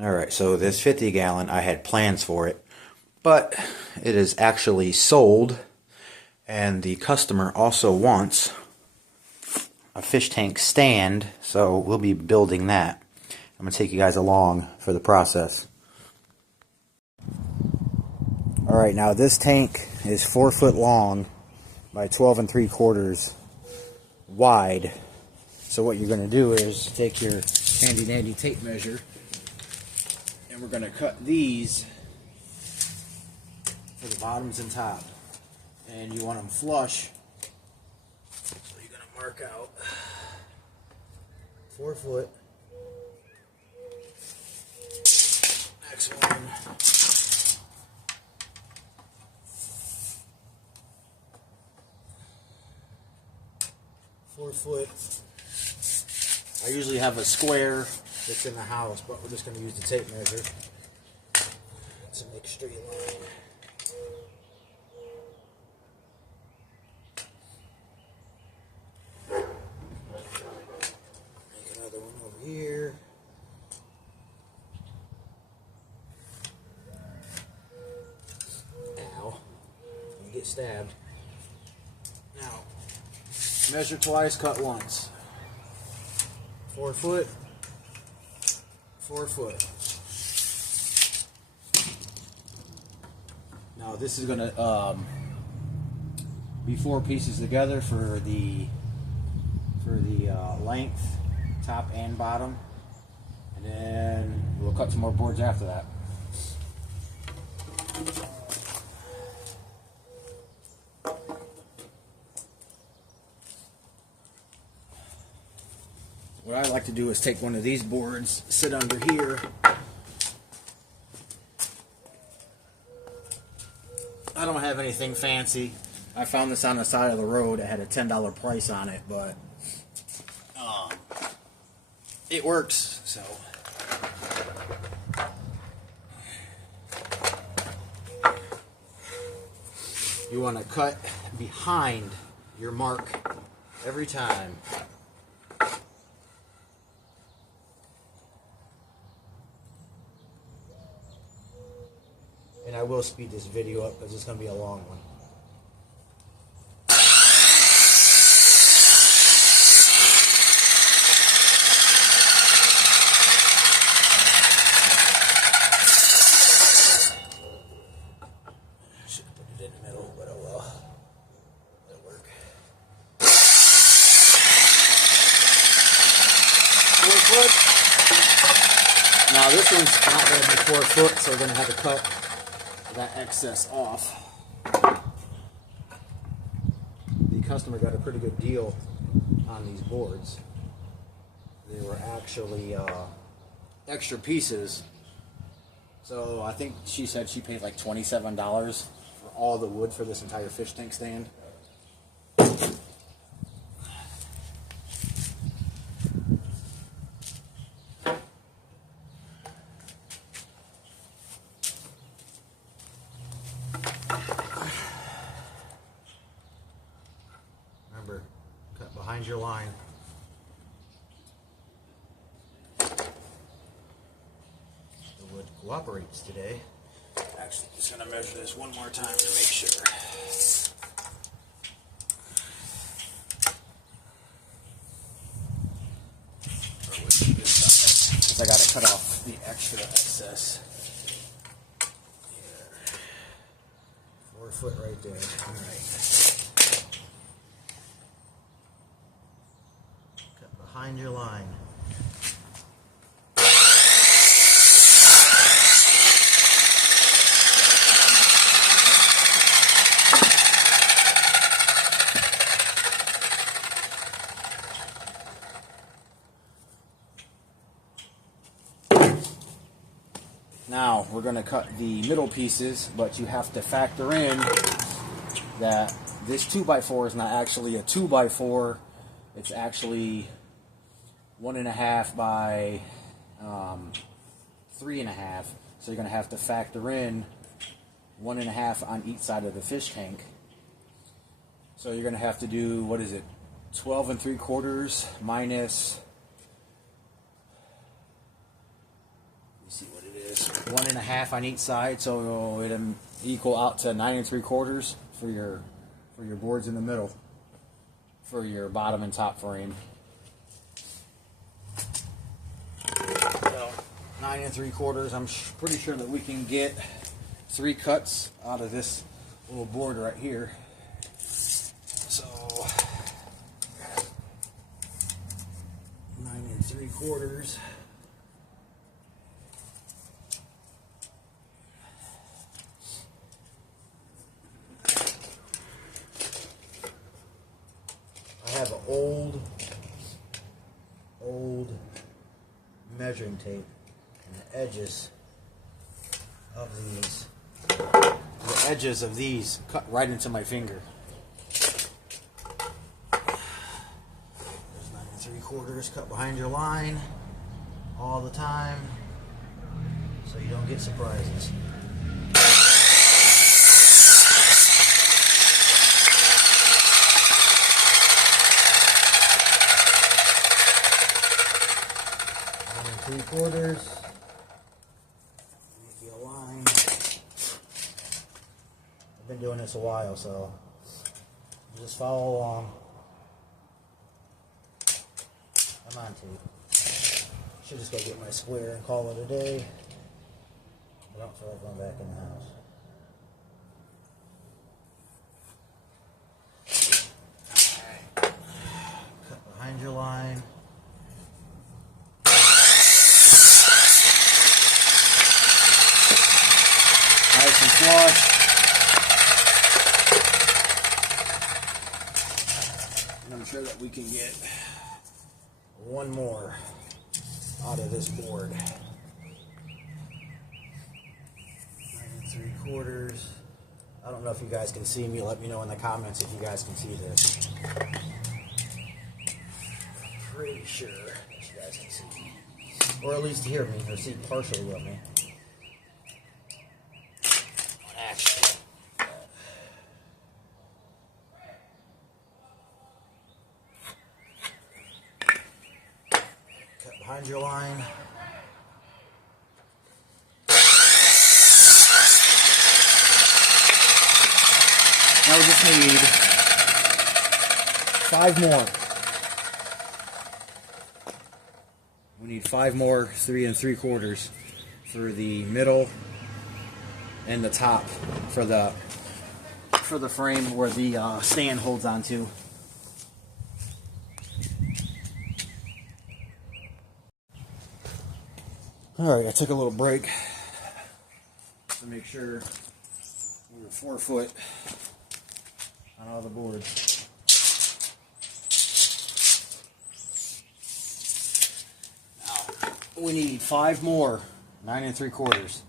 Alright, so this 50 gallon, I had plans for it, but it is actually sold, and the customer also wants a fish tank stand, so we'll be building that. I'm going to take you guys along for the process. Alright, now this tank is 4 foot long by 12 3/4 wide. So what you're going to do is take your handy dandy tape measure, and we're going to cut these for the bottoms and top. And you want them flush, so you're going to mark out 4 foot. Next one. 4 foot. I usually have a square that's in the house, but we're just going to use the tape measure to make a straight line. Make another one over here. Ow. You get stabbed. Now, measure twice, cut once. 4 foot, 4 foot. Now this is gonna be 4 pieces together for the length, top and bottom, and then we'll cut some more boards after that. What I like to do is take one of these boards, sit under here. I don't have anything fancy. I found this on the side of the road. It had a $10 price on it, but it works, so. You want to cut behind your mark every time. And I will speed this video up because it's going to be a long one. Should have put it in the middle, but oh well. It'll work. 4 foot. Now this one's not going to be 4 foot, so we're going to have to cut that excess off. The customer got a pretty good deal on these boards. They were actually extra pieces, so I think she said she paid like $27 for all the wood for this entire fish tank stand. Remember, cut behind your line. The wood cooperates today. Actually, I'm just going to measure this one more time to make sure. Because I got to cut off the extra excess. 4 foot right there. All right. Cut behind your line. Now we're going to cut the middle pieces, but you have to factor in that this 2x4 is not actually a 2x4. It's actually 1.5 by 3.5. So you're going to have to factor in 1.5 on each side of the fish tank. So you're going to have to do, what is it, 12 3/4 minus see what it is. 1.5 on each side, so it'll equal out to 9 3/4 for your boards in the middle for your bottom and top frame. So 9 3/4. I'm pretty sure that we can get 3 cuts out of this little board right here. So 9 3/4. I have an old measuring tape, and the edges of these cut right into my finger. There's 9 3/4. Cut behind your line all the time, so you don't get surprises. Three quarters. Make you a line. I've been doing this a while, so just follow along. I'm on tape. Should just go get my square and call it a day. I don't feel like going back in the house. Alright. Cut behind your line. Nice and flush. And I'm sure that we can get one more out of this board. 9 3/4. I don't know if you guys can see me. Let me know in the comments if you guys can see this. Pretty sure you guys can see me. Or at least hear me, or see partially of me. Behind your line. Now we just need 5 more. We need 5 more 3 3/4 for the middle and the top for the frame where the stand holds on to. Alright, I took a little break to make sure we were 4 foot on all the boards. Now, we need 5 more 9 3/4.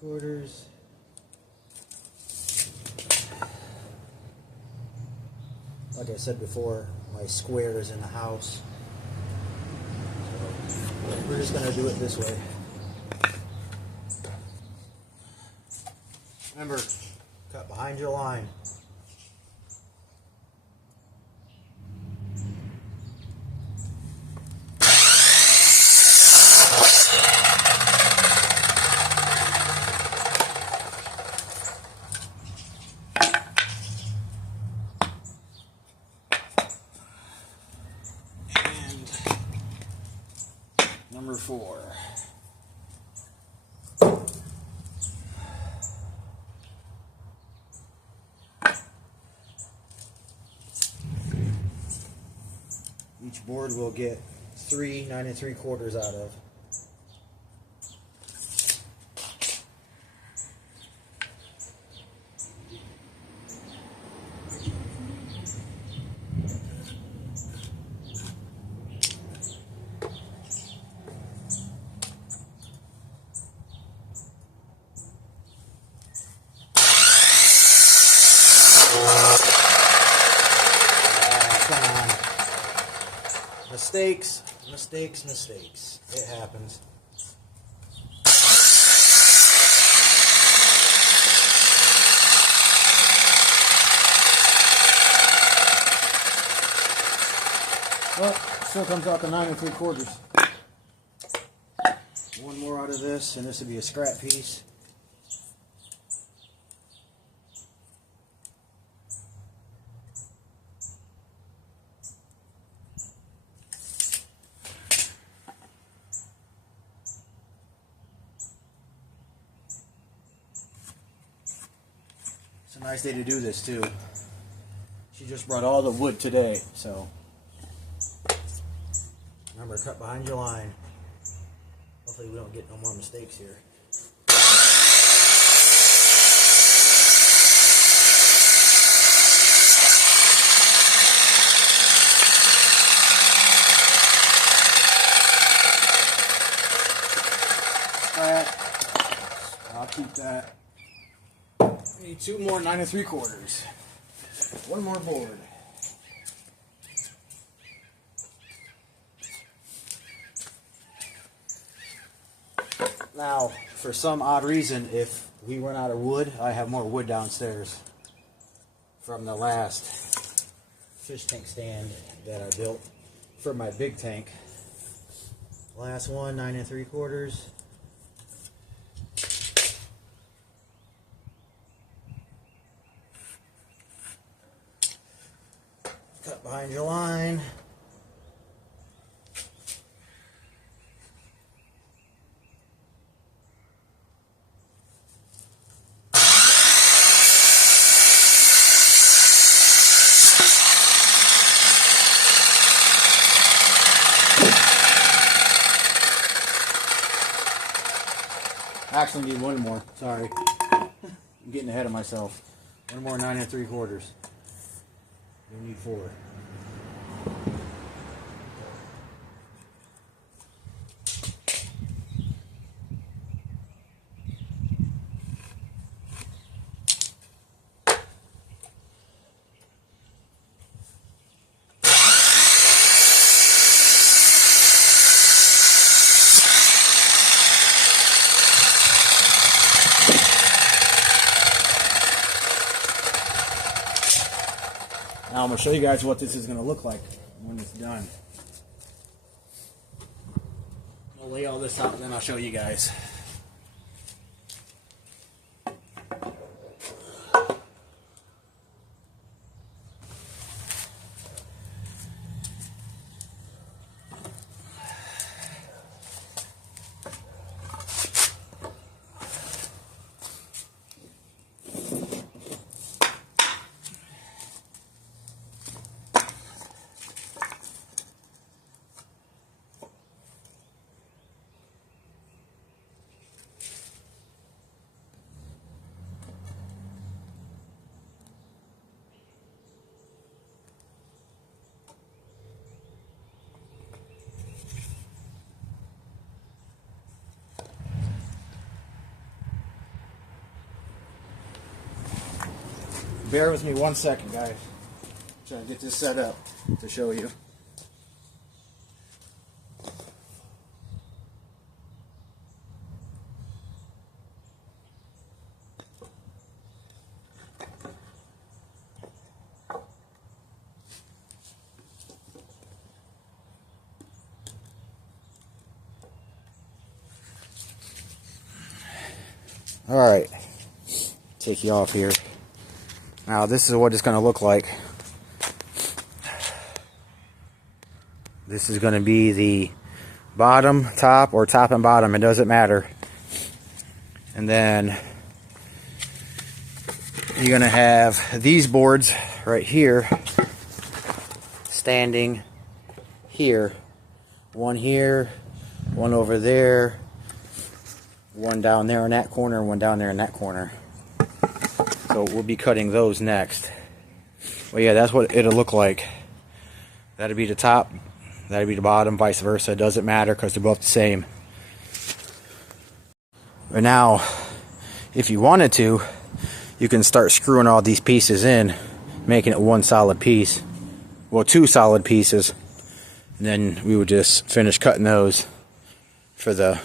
Quarters. Like I said before, my square is in the house. So we're just going to do it this way. Remember, cut behind your line. Number 4. Each board will get 3 9 3/4 out of. Mistakes. It happens. Well, still comes out to 9 3/4. One more out of this, and this would be a scrap piece. It's a nice day to do this too. She just brought all the wood today, so remember, cut behind your line. Hopefully we don't get no more mistakes here. Alright, I'll keep that. Need 2 more 9 3/4. One more board. Now, for some odd reason, if we run out of wood, I have more wood downstairs from the last fish tank stand that I built for my big tank. Last one, 9 3/4. Cut behind your line. I actually need one more. Sorry. I'm getting ahead of myself. One more 9 3/4. You need 4. Now I'm going to show you guys what this is going to look like when it's done. I'll lay all this out and then I'll show you guys. Bear with me 1 second, guys. Trying to get this set up to show you. All right, take you off here. Now this is what it's going to look like. This is going to be the bottom, top, or top and bottom. It doesn't matter. And then you're going to have these boards right here standing here. One here, one over there, one down there in that corner, and one down there in that corner. So we'll be cutting those next. Well, yeah, that's what it'll look like. That'll be the top, that'll be the bottom, vice versa. It doesn't matter because they're both the same. But now, if you wanted to, you can start screwing all these pieces in, making it one solid piece. Well, 2 solid pieces. And then we would just finish cutting those for the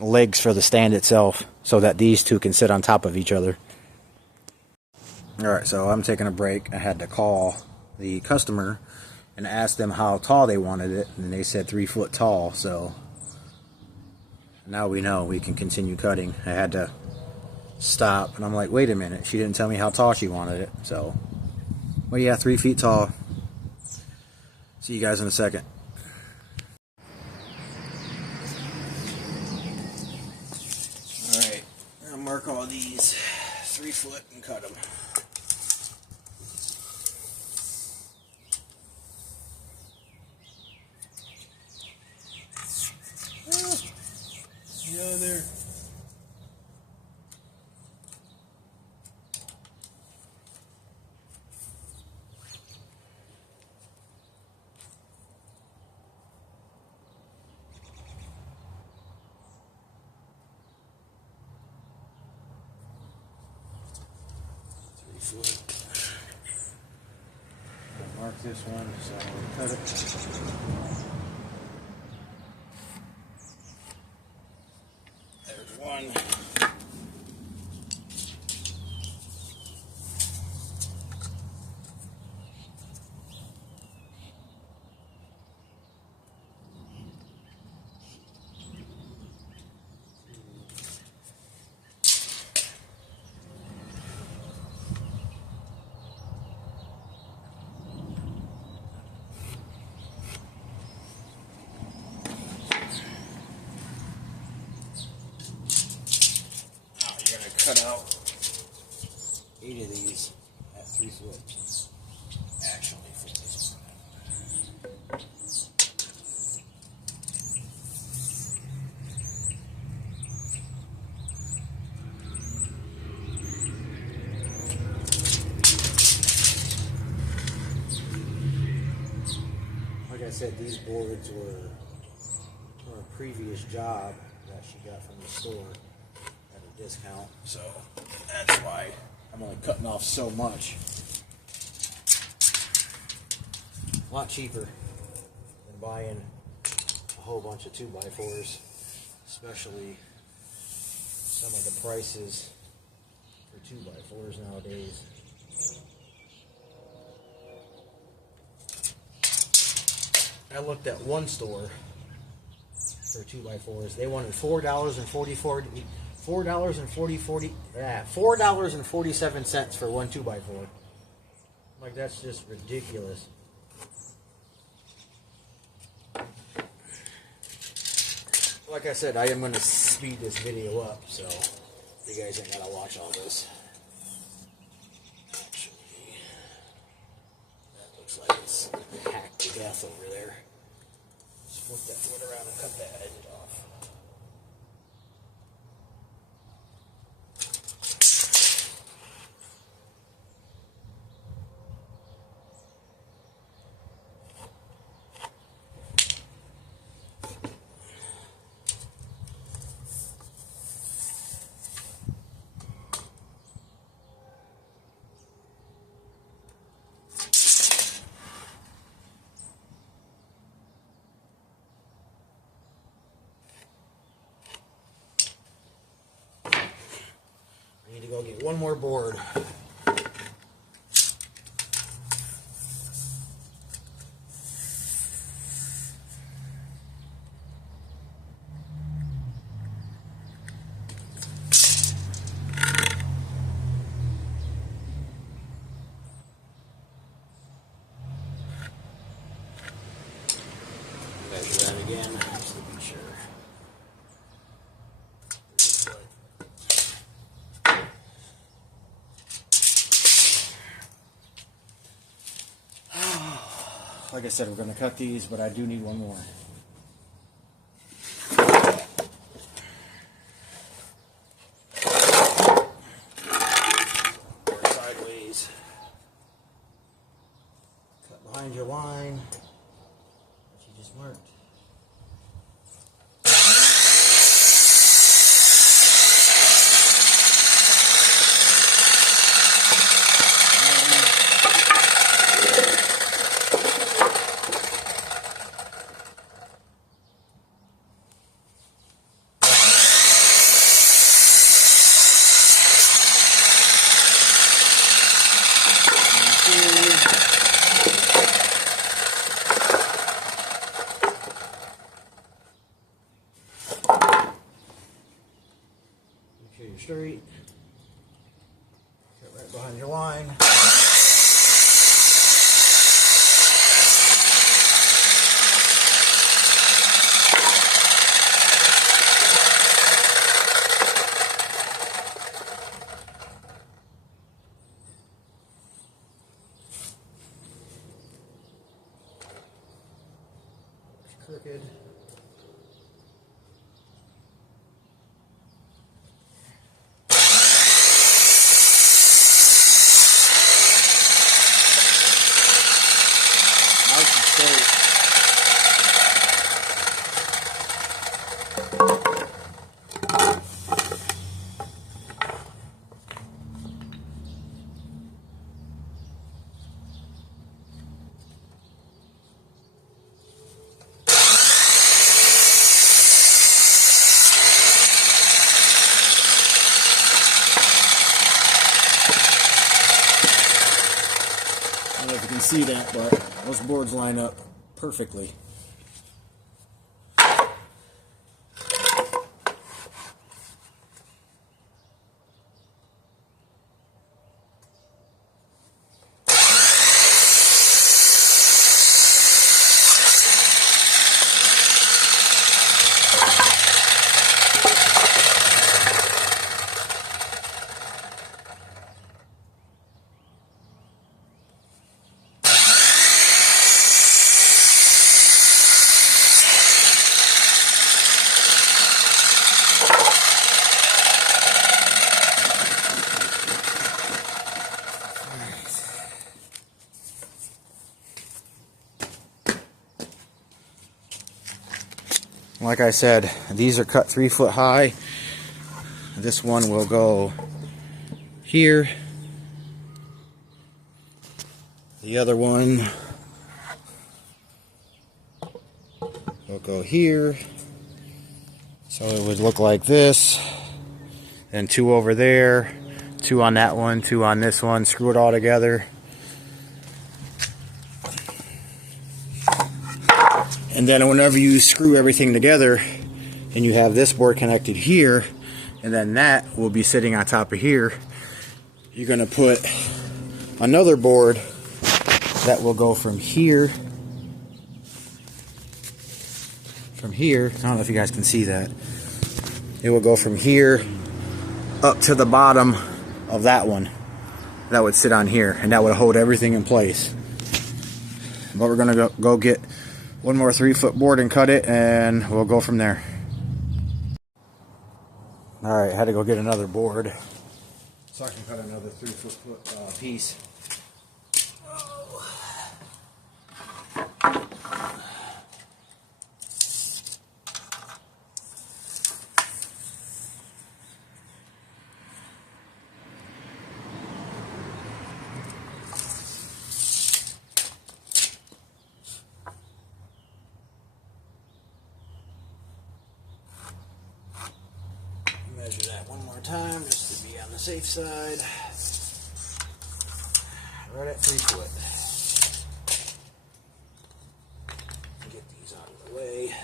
legs for the stand itself, so that these 2 can sit on top of each other. Alright, so I'm taking a break. I had to call the customer and asked them how tall they wanted it, and they said 3 foot tall. So now we know we can continue cutting. I had to stop, and I'm like, wait a minute, she didn't tell me how tall she wanted it. So, well, yeah, 3 feet tall. See you guys in a second. Alright, I'll mark all these 3 foot and cut them. Get out of there. I'll mark this one, so I'll cut it. There's one. Cut out 8 of these at 3 foot. Actually, for this one. Like I said, these boards were from a previous job that she got from the store at a discount, so that's why I'm only cutting off so much. A lot cheaper than buying a whole bunch of 2x4s, especially some of the prices for 2x4s nowadays. I looked at one store for 2x4s. They wanted $4.47 for one 2x4. Like, that's just ridiculous. Like I said, I am going to speed this video up, so you guys ain't got to watch all this. Actually, that looks like it's hacked to death over there. Just flip that foot around and cut that edge off. I need to go get one more board. Measure that again, just to be sure. Like I said, we're going to cut these, but I do need one more. Sideways. Cut behind your line that you just marked. straight. Get right behind your line. Crooked. Nice and straight. I don't know if you can see that, but those boards line up perfectly. Like I said, these are cut 3 foot high. This one will go here. The other one will go here. So it would look like this. Then 2 over there, 2 on that one, 2 on this one. Screw it all together. And then whenever you screw everything together and you have this board connected here, and then that will be sitting on top of here, you're going to put another board that will go from here, I don't know if you guys can see that. It will go from here up to the bottom of that one. That would sit on here, and that would hold everything in place. But we're going to go get one more 3 foot board and cut it, and we'll go from there. Alright, I had to go get another board so I can cut another 3 foot piece. Measure that one more time just to be on the safe side. Right at 3 foot. Get these out of the way.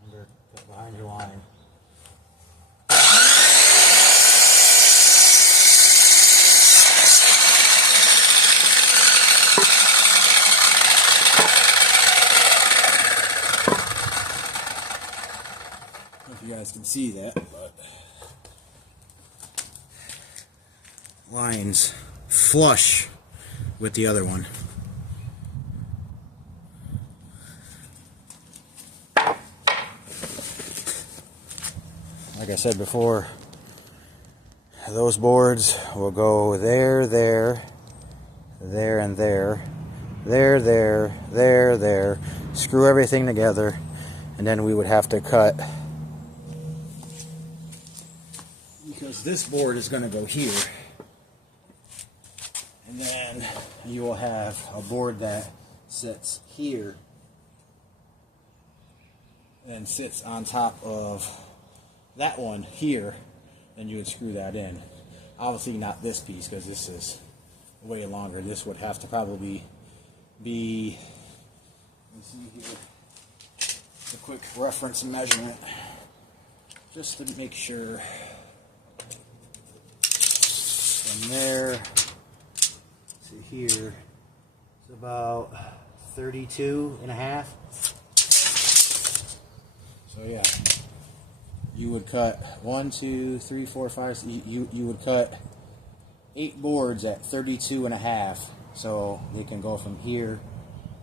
Remember, get behind your line. You guys can see that, but lines flush with the other one. Like I said before, those boards will go there, there, there, and there, there, there, there, there. Screw everything together, and then we would have to cut. Because this board is going to go here, and then you will have a board that sits here and sits on top of that one here, and you would screw that in. Obviously not this piece, because this is way longer. This would have to probably be, let me see here, a quick reference measurement, just to make sure. From there to here, it's about 32.5. So yeah, you would cut 1, 2, 3, 4, 5. You would cut 8 boards at 32.5. So they can go from here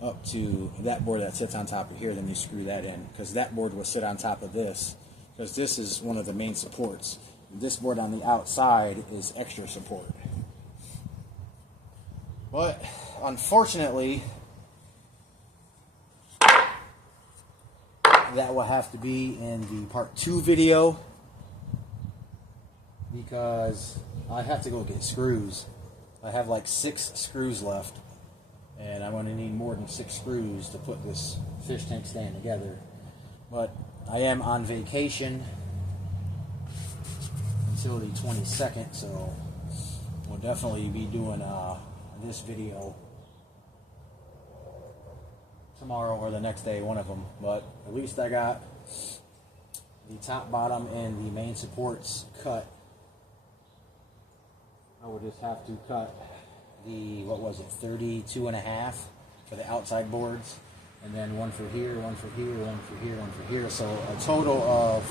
up to that board that sits on top of here. Then you screw that in, because that board will sit on top of this, because this is one of the main supports. This board on the outside is extra support. But unfortunately, that will have to be in the part 2 video, because I have to go get screws. I have like 6 screws left, and I'm going to need more than 6 screws to put this fish tank stand together. But I am on vacation until the 22nd, so we'll definitely be doing this video tomorrow or the next day, one of them. But at least I got the top, bottom, and the main supports cut. I would just have to cut the, what was it, 32.5 for the outside boards, and then one for here, one for here, one for here, one for here. So a total of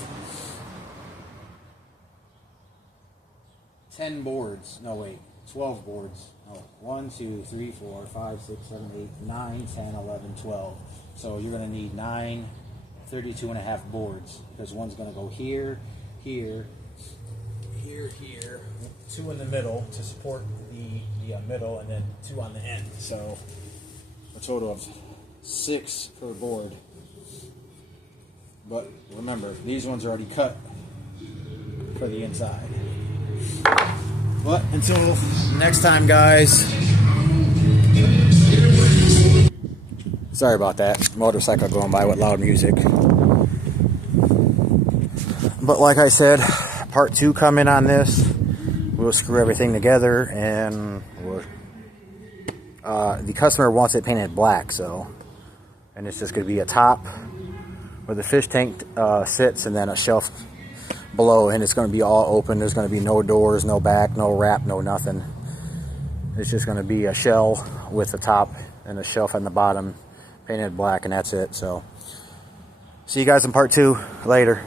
10 boards. No, wait, 12 boards. Oh, 1, 2, 3, 4, 5, 6, 7, 8, 9, 10, 11, 12. So you're going to need 9 32.5 boards, because one's going to go here, here, here, here, 2 in the middle to support the middle, and then 2 on the end. So a total of 6 per board. But remember, these ones are already cut for the inside. But until next time, guys. Sorry about that. Motorcycle going by with loud music. But like I said, part 2 coming on this. We'll screw everything together, and the customer wants it painted black, so, and it's just going to be a top where the fish tank sits, and then a shelf below, and it's going to be all open. There's going to be no doors, no back, no wrap, no nothing. It's just going to be a shell with the top and a shelf on the bottom painted black, and that's it. So see you guys in part 2 later.